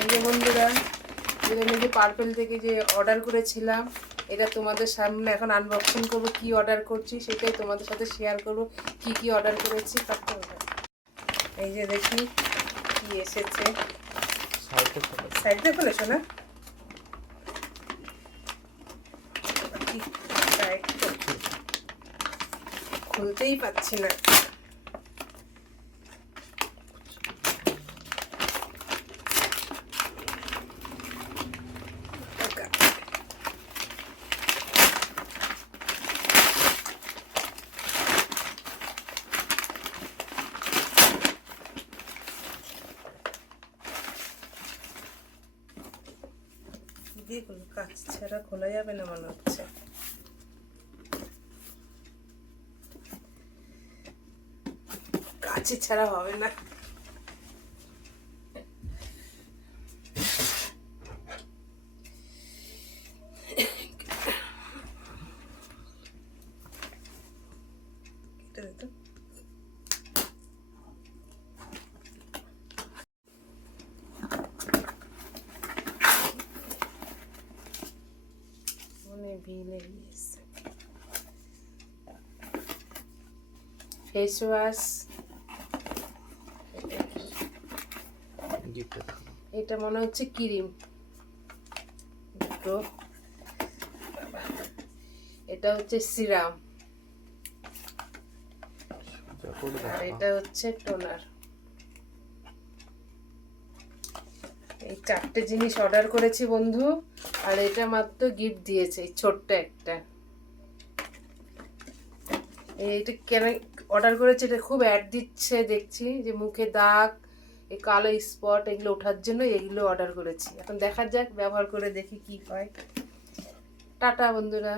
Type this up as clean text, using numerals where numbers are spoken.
এই যে বন্ধুরা, আমি যে পার্পেল থেকে যে অর্ডার করেছিলাম, এটা তোমাদের সামনে এখন আনবক্সিং করবো। কি অর্ডার করছি সেটাই তোমাদের সাথে শেয়ার করবো, কি কি অর্ডার করেছি। এই যে দেখি কি এসেছে। সাইডটা খুলেছো না? খুলতেই পাচ্ছি না। কাজ ছাড়া খোলা যাবে না মনে হচ্ছে। কাছে ছাড়া হবে না। ফেস ওয়াশ, এটা মনে হচ্ছে ক্রিম। দুটো, এটা হচ্ছে সিরাম, আর এটা হচ্ছে টোনার। এই 4টে জিনিস অর্ডার করেছি বন্ধু, আর এটা মাত্র গিফট দিয়েছে ছোট্ট একটা। এইটা কেন অর্ডার করেছে, এটা খুব অ্যাড দিচ্ছে দেখছি, যে মুখে দাগ, এই কালো স্পট এগুলো ওঠার জন্য এগুলো অর্ডার করেছি। এখন দেখা যাক, ব্যবহার করে দেখি কি হয়। টাটা বন্ধুরা।